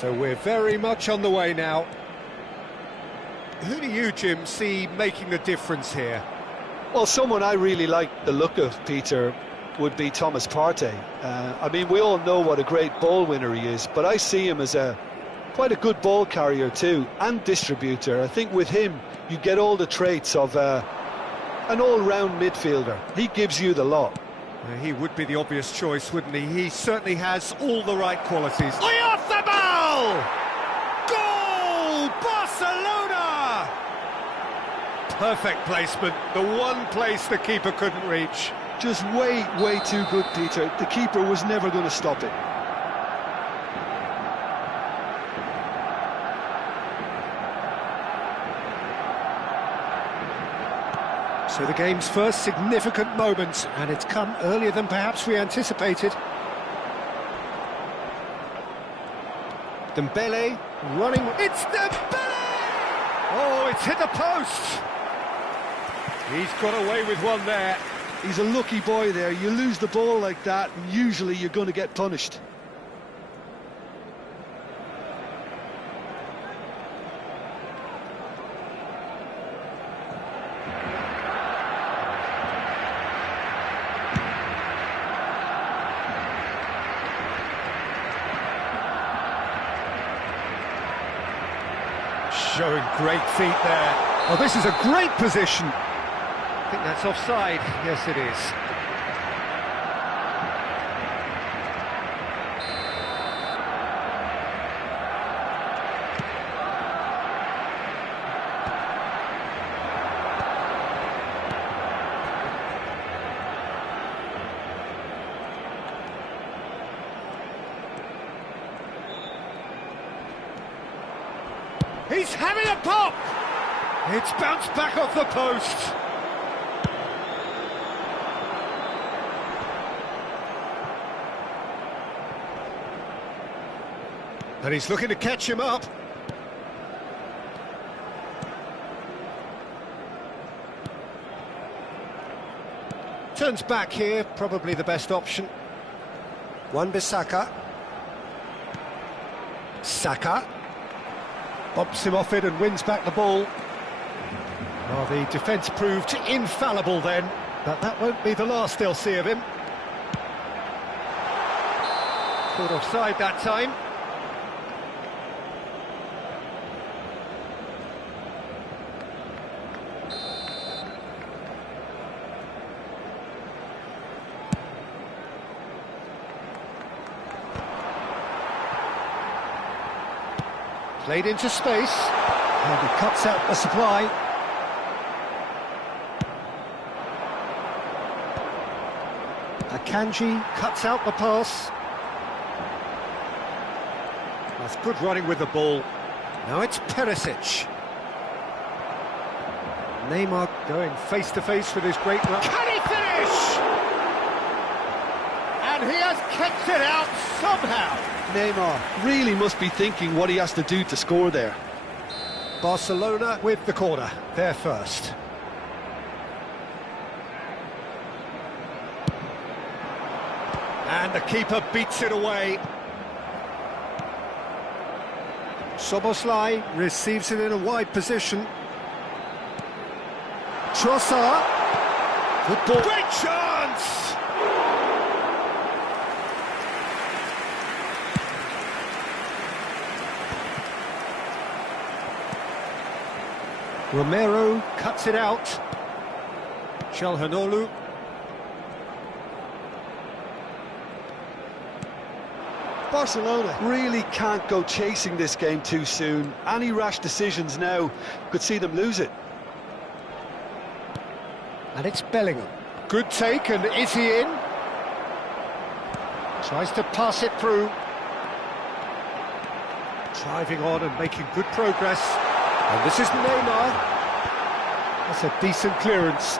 So we're very much on the way now. Who do you, Jim, see making the difference here? Well, someone I really like the look of, Peter, would be Thomas Partey. I mean, we all know what a great ball winner he is, but I see him as quite a good ball carrier too, and distributor. I think with him, you get all the traits of an all-round midfielder. He gives you the lot. He would be the obvious choice, wouldn't he? He certainly has all the right qualities. Off the ball! Goal! Barcelona! Perfect placement, the one place the keeper couldn't reach. Just way too good, Peter. The keeper was never going to stop it. So the game's first significant moment, and it's come earlier than perhaps we anticipated. Dembele running. It's Dembele! Oh, it's hit the post. He's got away with one there. He's a lucky boy there. You lose the ball like that, and usually you're going to get punished. Showing great feet there. Oh, this is a great position. I think that's offside. Yes, it is. He's having a pop! It's bounced back off the post. And he's looking to catch him up. Turns back here, probably the best option. Wan-Bissaka. Saka. Bumps him off it and wins back the ball. Well, the defence proved infallible then, but that won't be the last they'll see of him. Caught offside that time. Played into space, and he cuts out the supply. Akanji cuts out the pass. That's good running with the ball. Now it's Perisic. Neymar going face-to-face with his great run. Can he finish? And he has kicked it out somehow. Neymar really must be thinking what he has to do to score there. Barcelona with the corner, they're first. And the keeper beats it away. Szoboszlai receives it in a wide position. Trossard. Good ball. Great chance! Romero cuts it out. Çalhanoğlu. Barcelona really can't go chasing this game too soon. Any rash decisions now could see them lose it. And it's Bellingham. Good take, and is he in? Tries to pass it through. Driving on and making good progress. And this is Neymar. That's a decent clearance.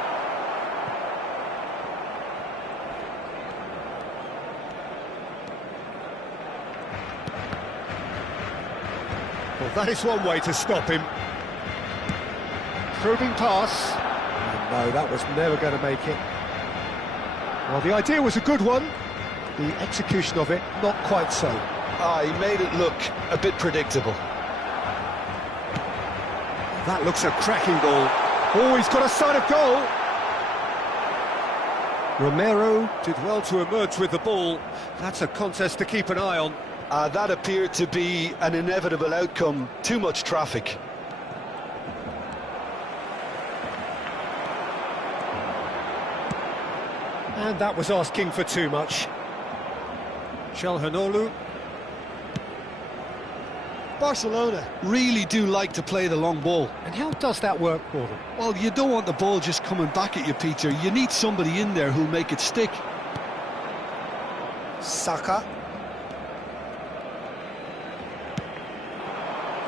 Well, that is one way to stop him. Probing pass. And no, that was never going to make it. Well, the idea was a good one. The execution of it, not quite so. He made it look a bit predictable. That looks a cracking ball. Oh, he's got a sight of goal. Romero did well to emerge with the ball. That's a contest to keep an eye on. That appeared to be an inevitable outcome. Too much traffic. And that was asking for too much. Çalhanoğlu. Barcelona really do like to play the long ball. And how does that work for them? Well, you don't want the ball just coming back at you, Peter. You need somebody in there who'll make it stick. Saka.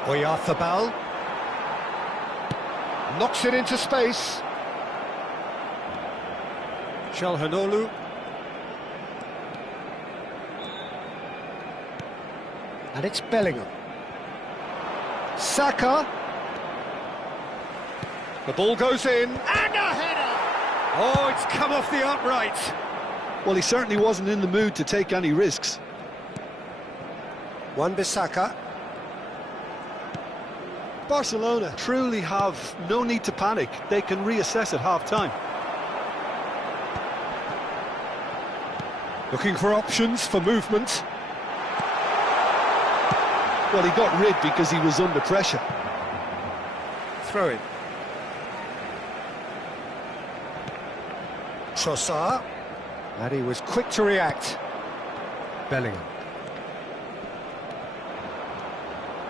Oyarzabal. Knocks it into space. Çalhanoğlu. And it's Bellingham. Saka. The ball goes in. And a header! Oh, it's come off the upright. Well, he certainly wasn't in the mood to take any risks. Wan-Bissaka. Barcelona truly have no need to panic. They can reassess at half-time. Looking for options for movement. Well, he got rid because he was under pressure. Throw in. Trossard. And he was quick to react. Bellingham.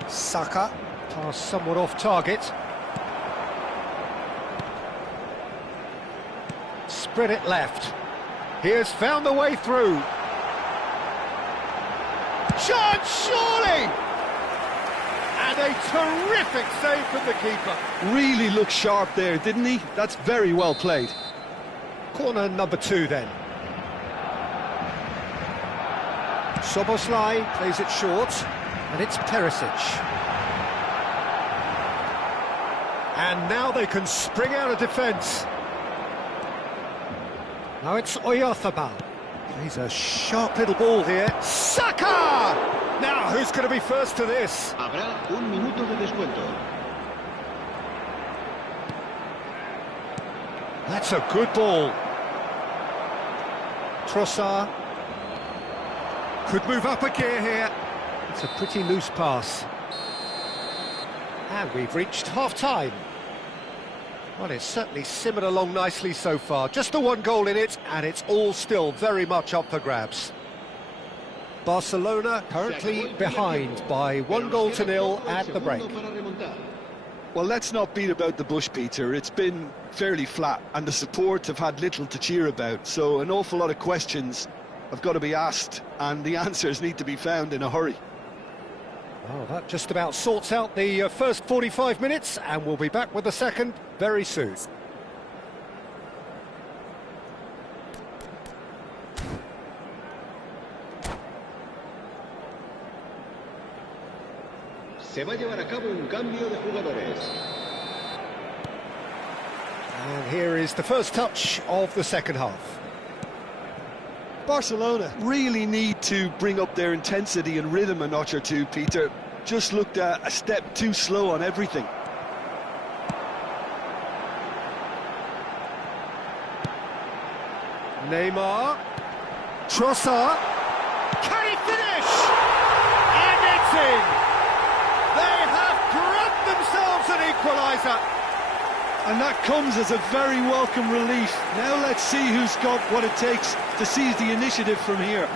Saka. Pass somewhat off target. Spread it left. He has found the way through. Chance, surely! And a terrific save from the keeper. Really looked sharp there, didn't he? That's very well played. Corner number 2 then. Szoboszlai plays it short, and it's Perisic. And now they can spring out of defence. Now it's Oyarzabal. He's a sharp little ball here. Saka! Now, who's going to be first to this? Habrá un minuto de descuento. That's a good ball. Trossard. Could move up a gear here. It's a pretty loose pass. And we've reached half-time. Well, it's certainly simmered along nicely so far. Just the one goal in it, and it's all still very much up for grabs. Barcelona currently behind by 1-0 at the break. Well, let's not beat about the bush, Peter. It's been fairly flat, and the support have had little to cheer about. So an awful lot of questions have got to be asked, and the answers need to be found in a hurry. Well, that just about sorts out the first 45 minutes, and we'll be back with the second very soon. Se va a llevar a cabo un cambio de jugadores. And here is the first touch of the second half. Barcelona really need to bring up their intensity and rhythm a notch or two, Peter. Just looked a step too slow on everything. Neymar. Trossard. Can he finish? And it's in! They have grabbed themselves an equaliser. And that comes as a very welcome relief. Now let's see who's got what it takes to seize the initiative from here.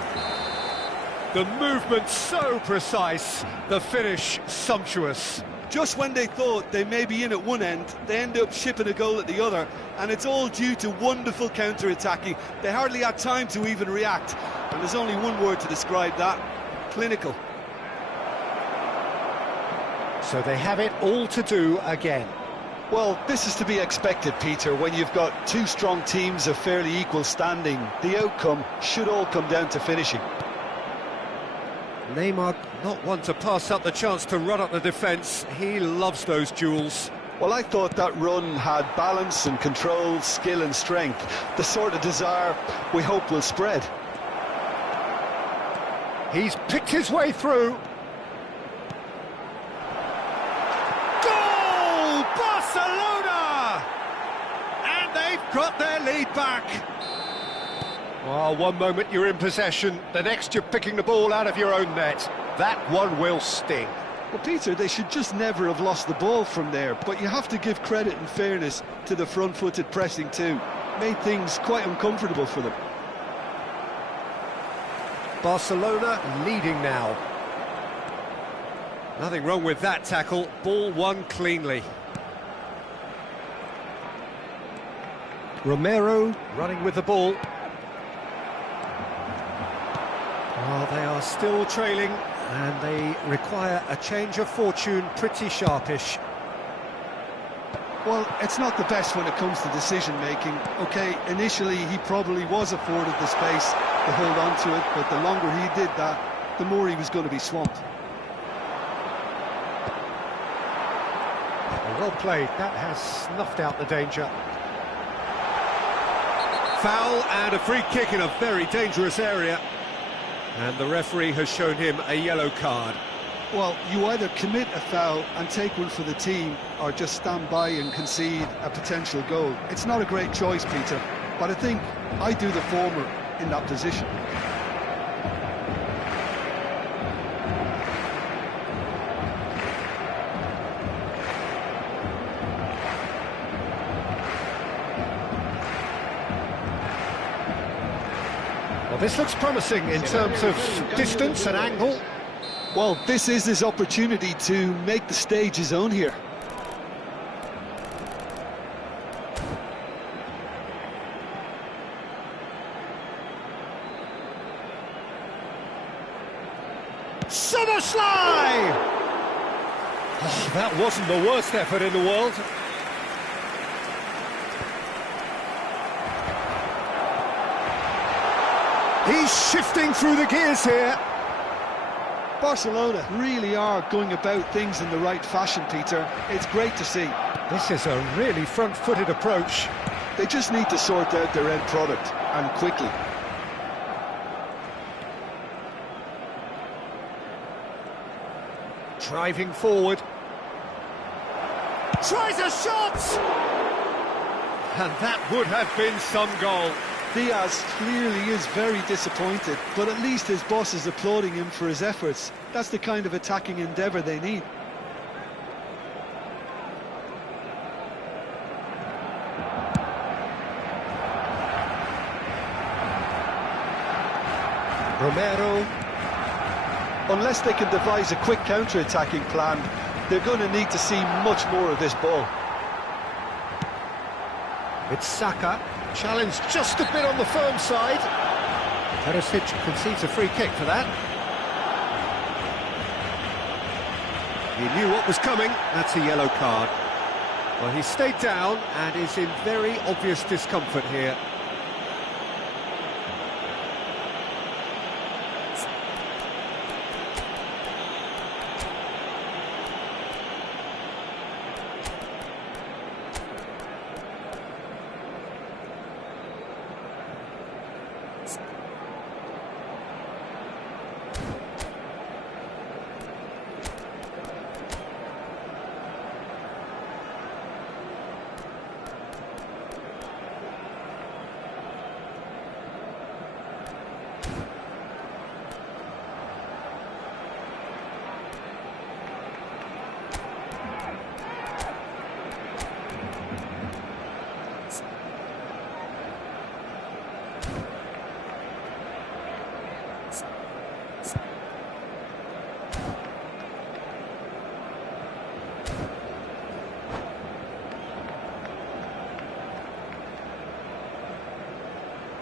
The movement so precise, the finish sumptuous. Just when they thought they may be in at one end, they end up shipping a goal at the other, and it's all due to wonderful counter-attacking. They hardly had time to even react, and there's only one word to describe that: clinical. So they have it all to do again. Well, this is to be expected, Peter, when you've got two strong teams of fairly equal standing. The outcome should all come down to finishing. Neymar not one to pass up the chance to run up the defence. He loves those duels. Well, I thought that run had balance and control, skill and strength. The sort of desire we hope will spread. He's picked his way through. Goal! Barcelona! And they've got their lead back. Well, one moment you're in possession, the next you're picking the ball out of your own net. That one will sting. Well, Peter, they should just never have lost the ball from there, but you have to give credit and fairness to the front-footed pressing too. Made things quite uncomfortable for them. Barcelona leading now. Nothing wrong with that tackle, ball won cleanly. Romero running with the ball. Well, they are still trailing, and they require a change of fortune, pretty sharpish. Well, it's not the best when it comes to decision-making. OK, initially he probably was afforded the space to hold on to it, but the longer he did that, the more he was going to be swamped. Well played, that has snuffed out the danger. Foul and a free kick in a very dangerous area. And the referee has shown him a yellow card. Well, you either commit a foul and take one for the team, or just stand by and concede a potential goal. It's not a great choice, Peter, but I think I do the former in that position. Well, this looks promising in terms of distance and angle. Well, this is his opportunity to make the stage his own here. Summerslide! Oh, that wasn't the worst effort in the world. He's shifting through the gears here. Barcelona really are going about things in the right fashion, Peter. It's great to see. This is a really front-footed approach. They just need to sort out their end product, and quickly. Driving forward. Tries a shot! And that would have been some goal. Diaz clearly is very disappointed, but at least his boss is applauding him for his efforts. That's the kind of attacking endeavour they need. Romero. Unless they can devise a quick counter-attacking plan, they're going to need to see much more of this ball. It's Saka, challenged just a bit on the firm side. Perisic concedes a free kick for that. He knew what was coming, that's a yellow card. Well, he stayed down and is in very obvious discomfort here.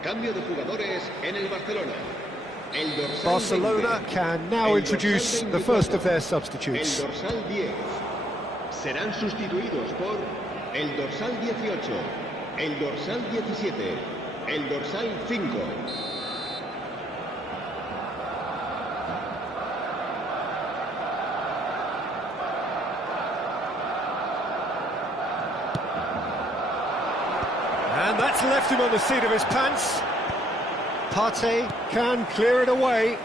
Cambio de jugadores en el Barcelona. El dorsal Barcelona 20. can now introduce the first of their substitutes. El dorsal 10. Serán sustituidos por el dorsal 18, el dorsal 17, el dorsal 5. And that's left him on the seat of his pants. Partey can clear it away.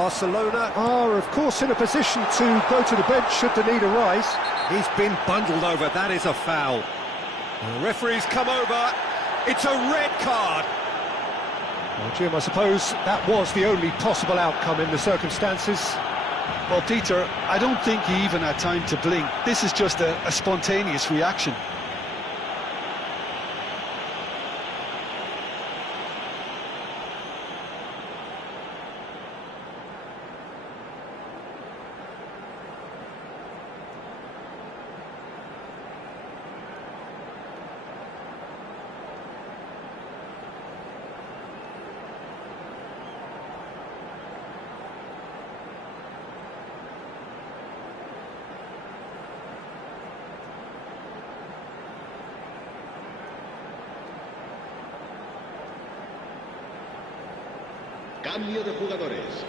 Barcelona are, of course, in a position to go to the bench should the need arise. He's been bundled over. That is a foul. The referee's come over. It's a red card. Well, Jim, I suppose that was the only possible outcome in the circumstances. Well, Peter, I don't think he even had time to blink. This is just a spontaneous reaction. Cambio de jugadores.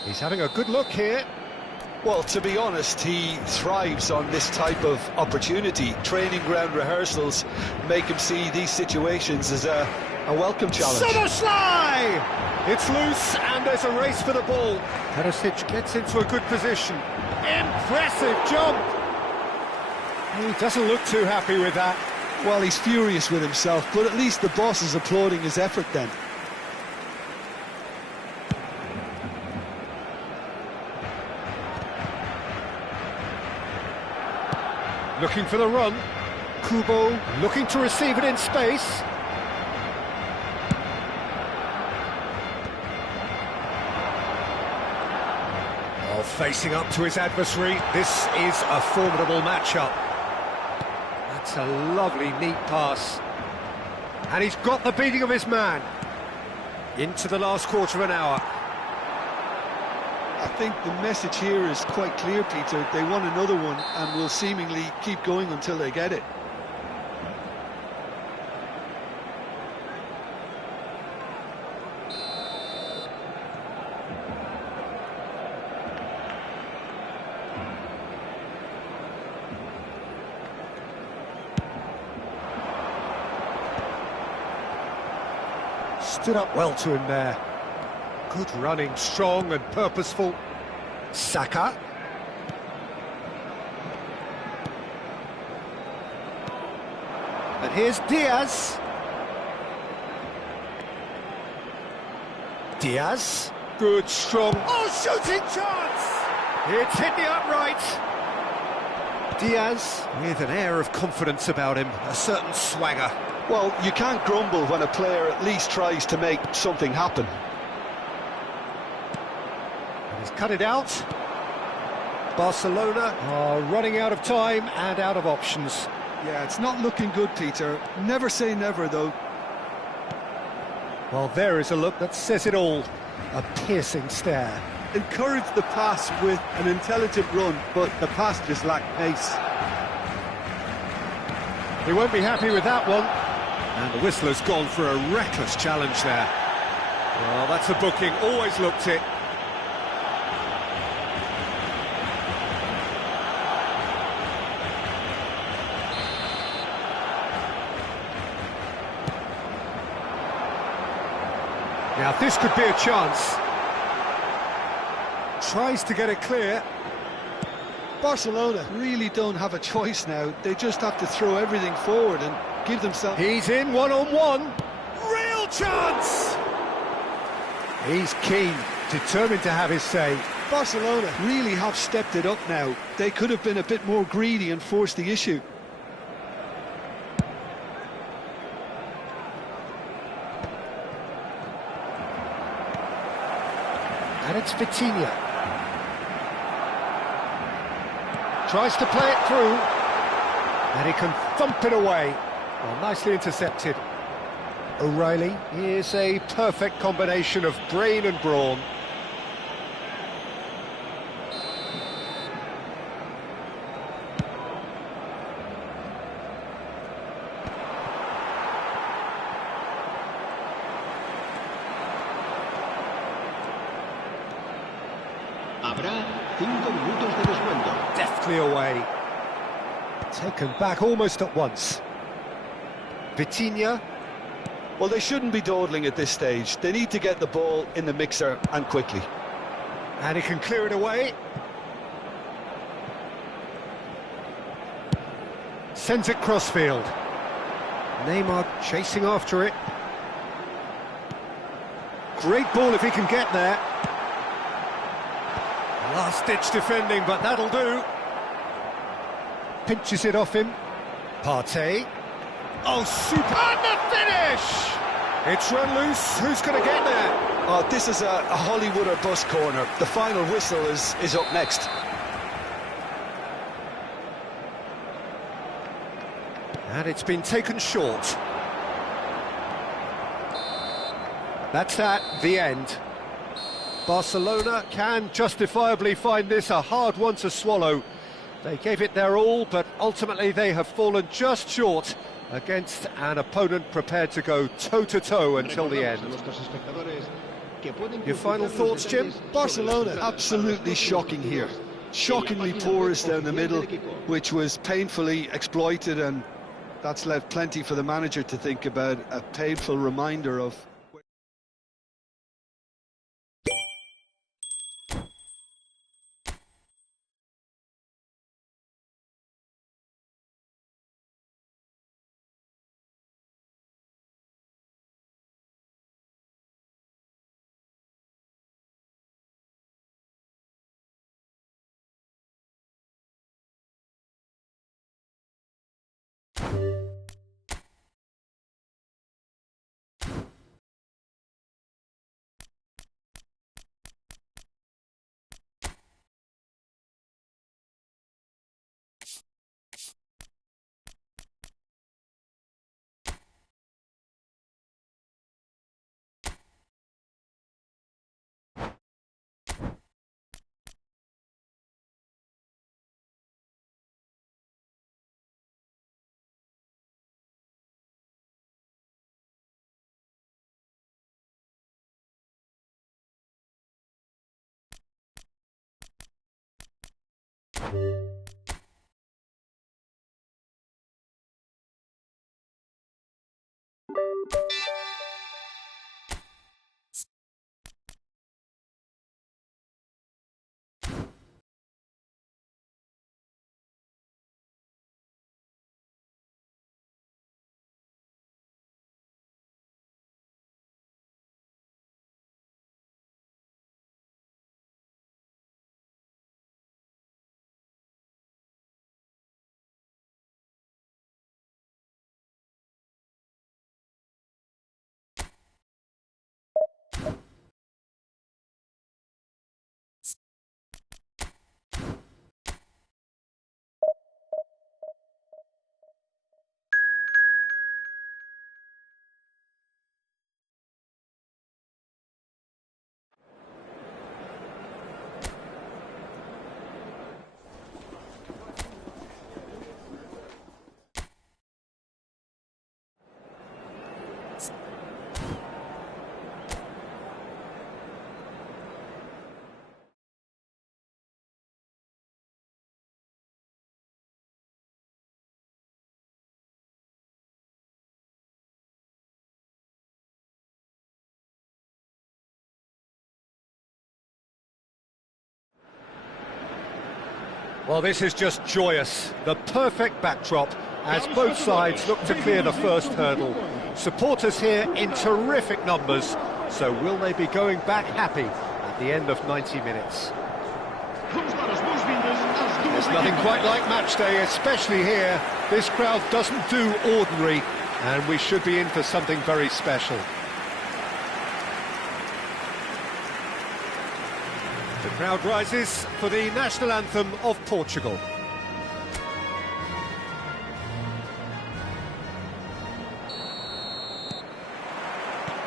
He's having a good look here. Well, to be honest, he thrives on this type of opportunity. Training ground rehearsals make him see these situations as a welcome challenge. Soboslai! It's loose and there's a race for the ball. Perisic gets into a good position. Impressive jump! He doesn't look too happy with that. Well, he's furious with himself, but at least the boss is applauding his effort then. Looking for the run. Kubo looking to receive it in space. Oh, facing up to his adversary. This is a formidable matchup. That's a lovely, neat pass. And he's got the beating of his man. Into the last quarter of an hour. I think the message here is quite clear, Peter. They want another one and will seemingly keep going until they get it. Stood up well to him there. Good running, strong and purposeful. Saka. And here's Diaz. Diaz. Good, strong. Oh, shooting chance! It's hit the upright. Diaz with an air of confidence about him, a certain swagger. Well, you can't grumble when a player at least tries to make something happen. He's cut it out. Barcelona are running out of time and out of options. Yeah, it's not looking good, Peter. Never say never, though. Well, there is a look that says it all. A piercing stare. Encourage the pass with an intelligent run, but the pass just lacked pace. He won't be happy with that one. And the whistler's gone for a reckless challenge there. Well, that's a booking. Always looked it. Now, this could be a chance. Tries to get it clear. Barcelona really don't have a choice now. They just have to throw everything forward and give themselves... He's in one-on-one. Real chance! He's keen, determined to have his say. Barcelona really have stepped it up now. They could have been a bit more greedy and forced the issue. And it's Vitinha. Tries to play it through. And he can thump it away. Well, nicely intercepted. O'Reilly is a perfect combination of brain and brawn. Habrá 5 minutos de descuento. Deftly away. Taken back almost at once. Vitinha. Well, they shouldn't be dawdling at this stage. They need to get the ball in the mixer and quickly. And he can clear it away. Sends it crossfield. Neymar chasing after it. Great ball if he can get there. Last-ditch defending, but that'll do. Pinches it off him. Partey. Oh, super! And the finish! It's run loose. Who's going to get there? Oh, this is a Hollywood or bust corner. The final whistle is up next. And it's been taken short. That's the end. Barcelona can justifiably find this a hard one to swallow. They gave it their all, but ultimately they have fallen just short against an opponent prepared to go toe-to-toe until the end. Your final thoughts, Jim? Barcelona, absolutely shocking here. Shockingly porous down the middle, which was painfully exploited, and that's left plenty for the manager to think about. A painful reminder of... Well, this is just joyous. The perfect backdrop as both sides look to clear the first hurdle. Supporters here in terrific numbers. So will they be going back happy at the end of 90 minutes? There's nothing quite like match day, especially here. This crowd doesn't do ordinary, and we should be in for something very special. The crowd rises for the national anthem of Portugal.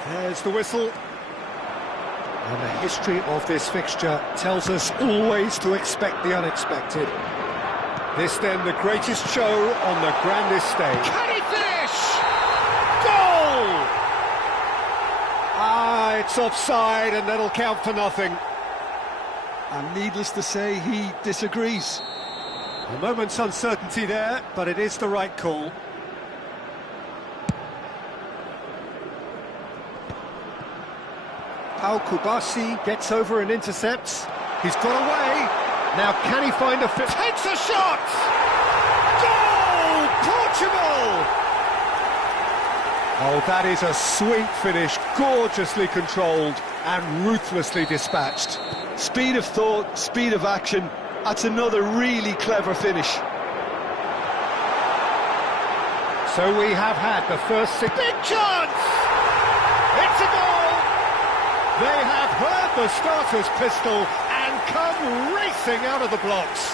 There's the whistle. And the history of this fixture tells us always to expect the unexpected. This then the greatest show on the grandest stage. Can he finish? Goal! Ah, it's offside and that'll count for nothing. And needless to say, he disagrees. A moment's uncertainty there, but it is the right call. Al-Kubasi gets over and intercepts. He's got away. Now can he find a fit? Takes a shot! Goal! Portugal! Oh, that is a sweet finish, gorgeously controlled and ruthlessly dispatched. Speed of thought, speed of action. That's another really clever finish. So we have had the first big chance! It's a goal! They have heard the starter's pistol and come racing out of the blocks.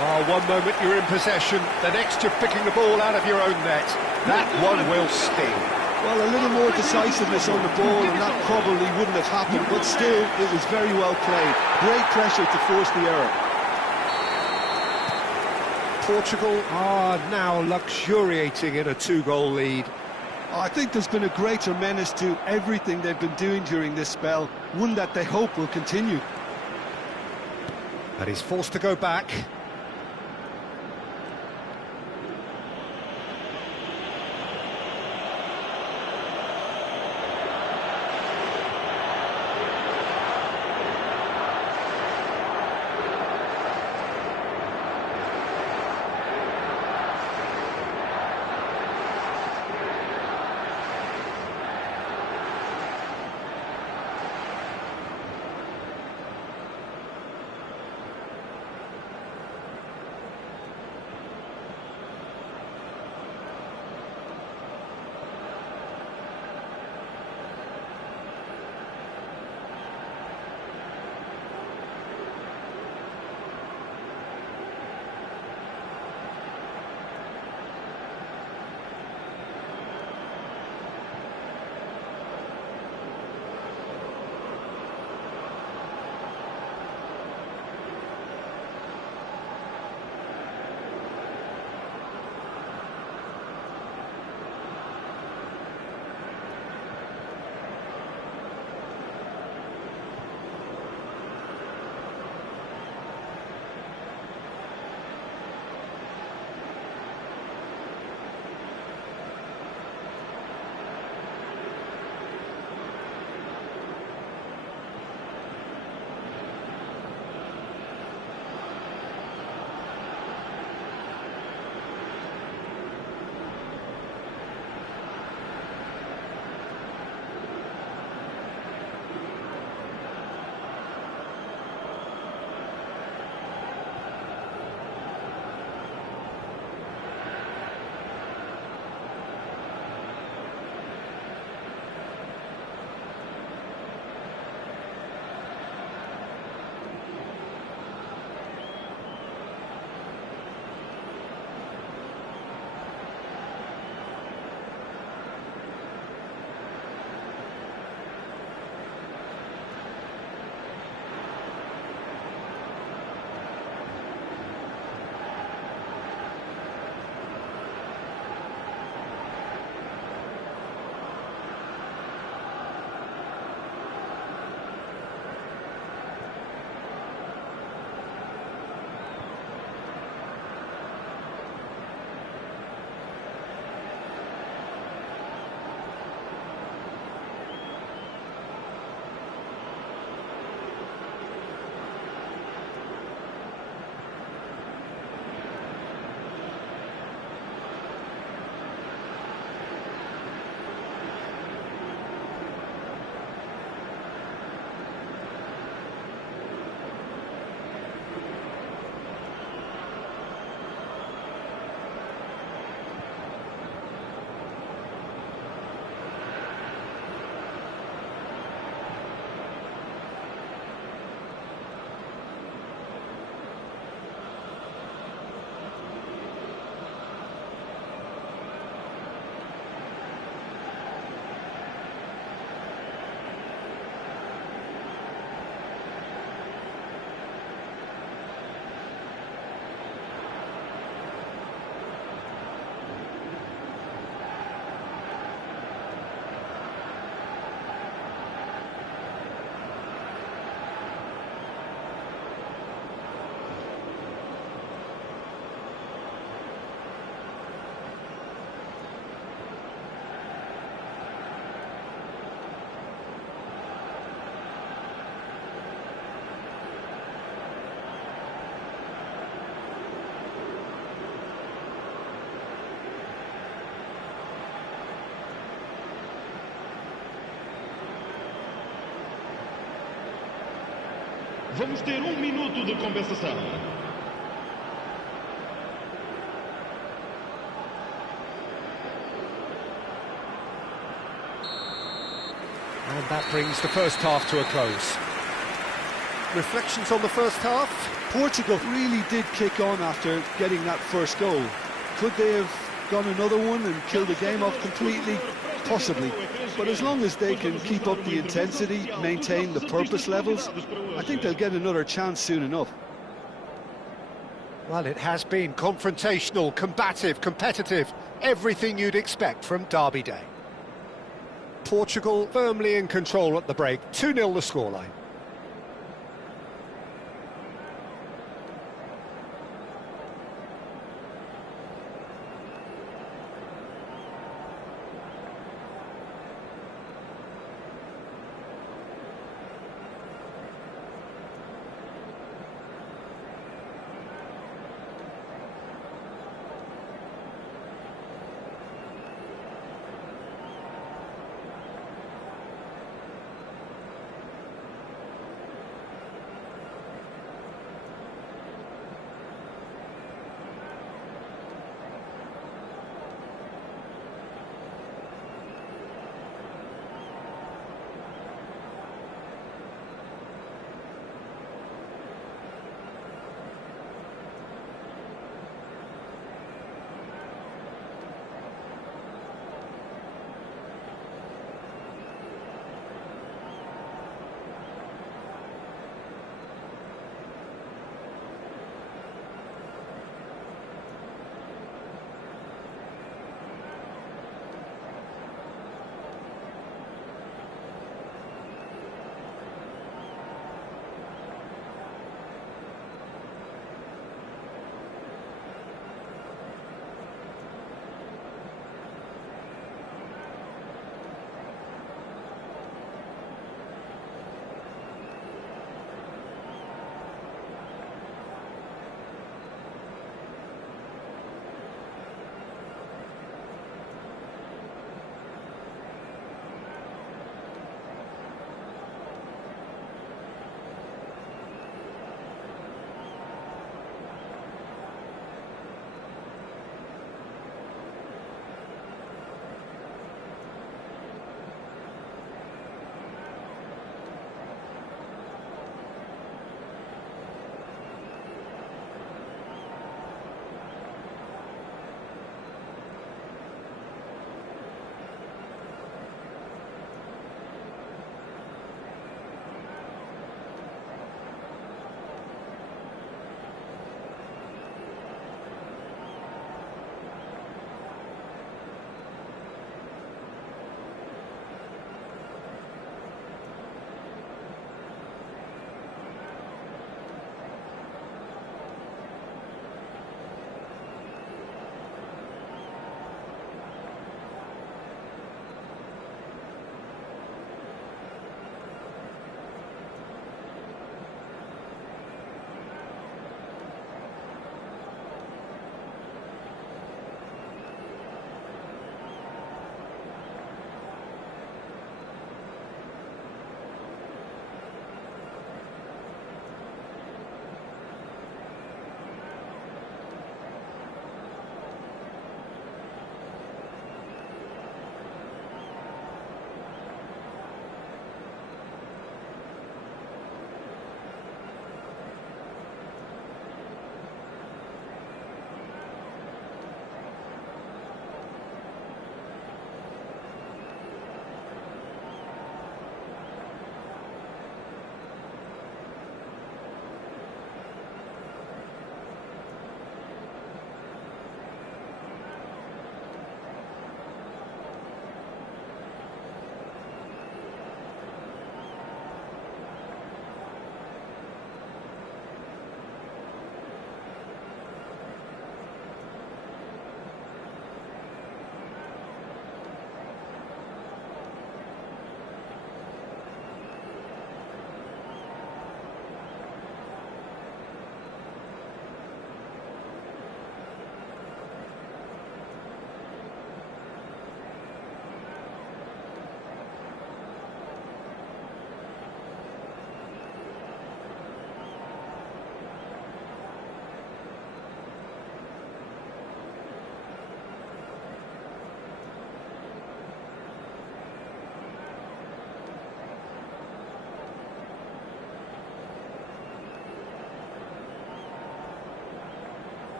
Oh, one moment you're in possession, the next you're picking the ball out of your own net. That one will sting. Well, a little more decisiveness on the ball and that probably wouldn't have happened, but still, it was very well played. Great pressure to force the error. Portugal are now luxuriating in a 2-goal lead. I think there's been a greater menace to everything they've been doing during this spell, one that they hope will continue. And he's forced to go back. Vamos ter minuto de compensação. And that brings the first half to a close. Reflections on the first half? Portugal really did kick on after getting that first goal. Could they have gone another one and killed the game off completely? Possibly. But as long as they can keep up the intensity, maintain the purpose levels, I think they'll get another chance soon enough. Well, it has been confrontational, combative, competitive, everything you'd expect from Derby Day. Portugal firmly in control at the break, 2-0 the scoreline.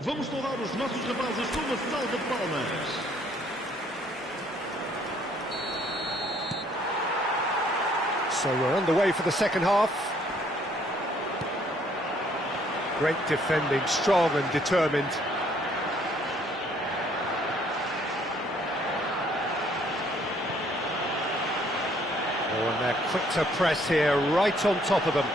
Vamos saudar os nossos rapazes com uma salva de palmas. So we're underway for the second half. Great defending, strong and determined. Oh, and they're quick to press here, right on top of them.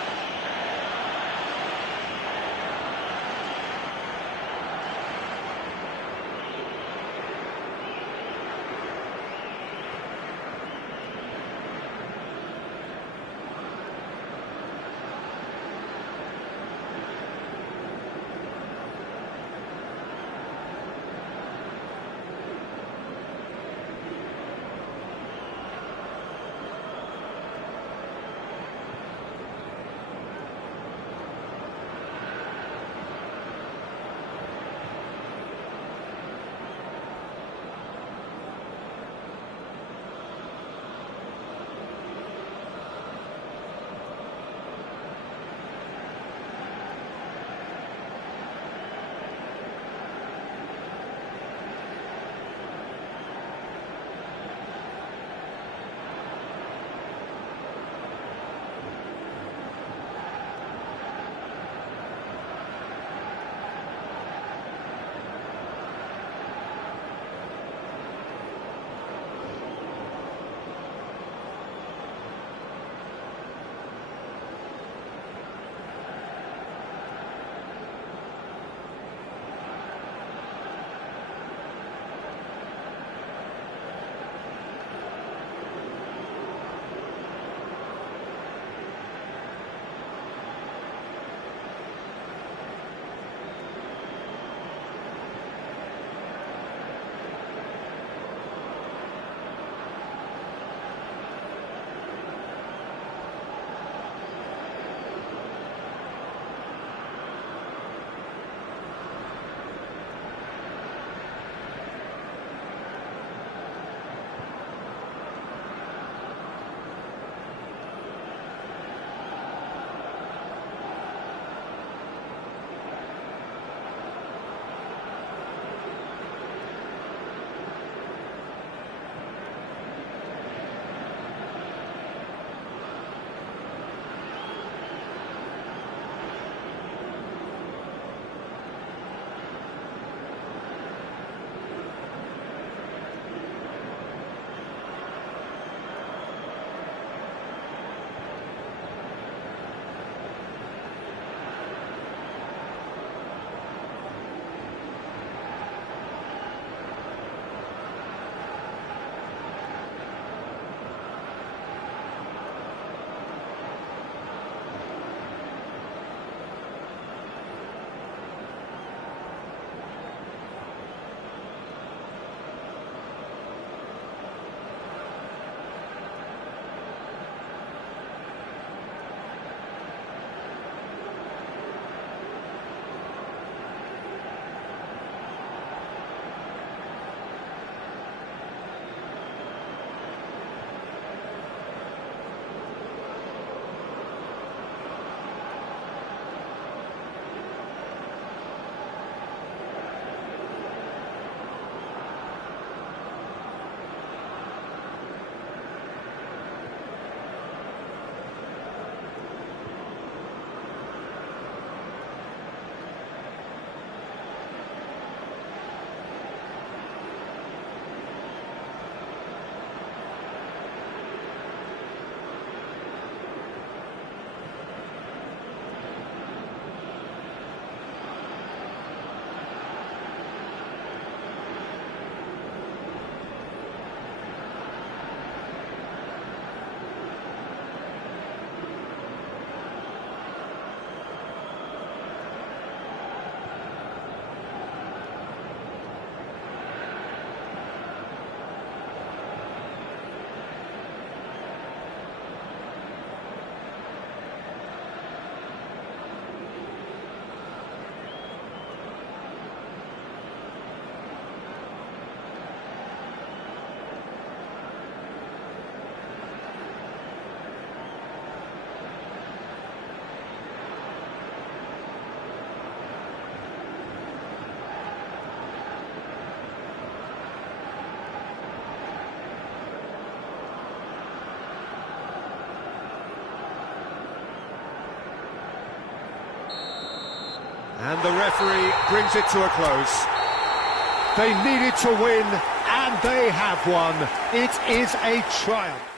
And the referee brings it to a close. They needed to win, and they have won. It is a triumph.